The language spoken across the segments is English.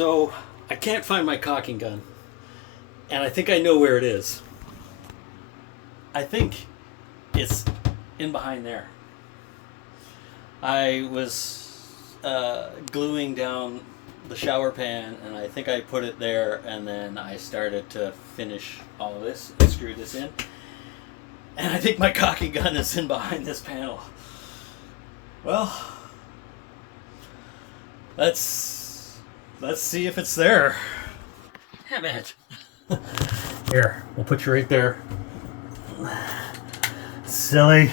So I can't find my caulking gun, and I think I know where it is. I think it's in behind there. I was gluing down the shower pan, and I think I put it there, and then I started to finish all of this and screw this in. And I think my caulking gun is in behind this panel. Well, let's see if it's there. Damn it. Here, we'll put you right there. Silly.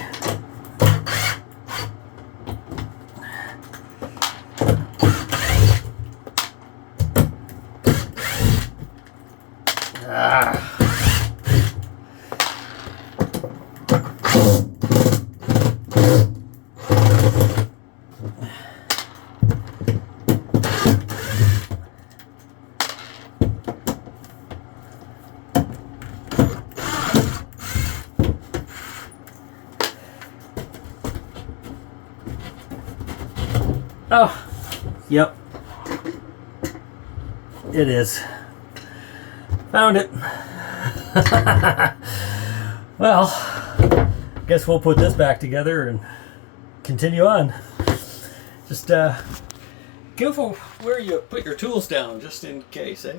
Ah. Oh, yep. It is. Found it. Well, guess we'll put this back together and continue on. Just careful where you put your tools down, just in case, eh?